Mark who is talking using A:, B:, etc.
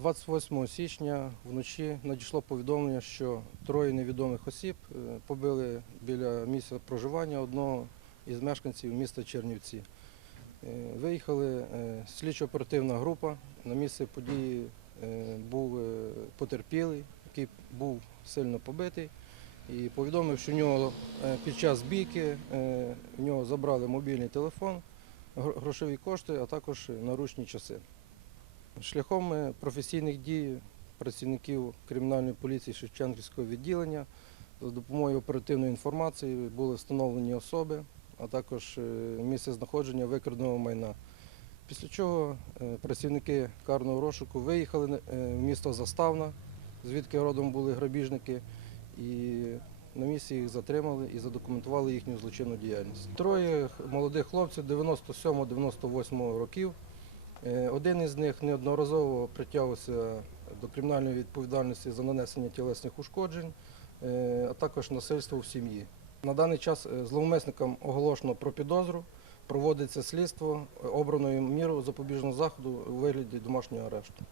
A: 28 січня вночі надійшло повідомлення, що троє невідомих осіб е, побили біля місця проживання одного із мешканців міста Чернівці. Е, Виїхали е, слідчо-оперативна група. На місце події був потерпілий, який був сильно побитий. І повідомив, що в нього під час бійки в нього забрали мобільний телефон, грошові кошти, а також наручні часи. Шляхом е, професійних дій працівників кримінальної поліції Шевченківського відділення за допомогою оперативної інформації були встановлені особи, а також е, місце знаходження викраденого майна. Після чого е, працівники карного розшуку виїхали в місто Заставна, звідки родом були грабіжники, і на місці їх затримали і задокументували їхню злочинну діяльність. Троє молодих хлопців 97-98 років. Е, Один із них неодноразово притягувався до кримінальної відповідальності за нанесення тілесних ушкоджень, е, а також насильство в сім'ї. На даний час е, зловмисникам оголошено про підозру, проводиться слідство, обраною мірою запобіжного заходу у вигляді домашнього арешту.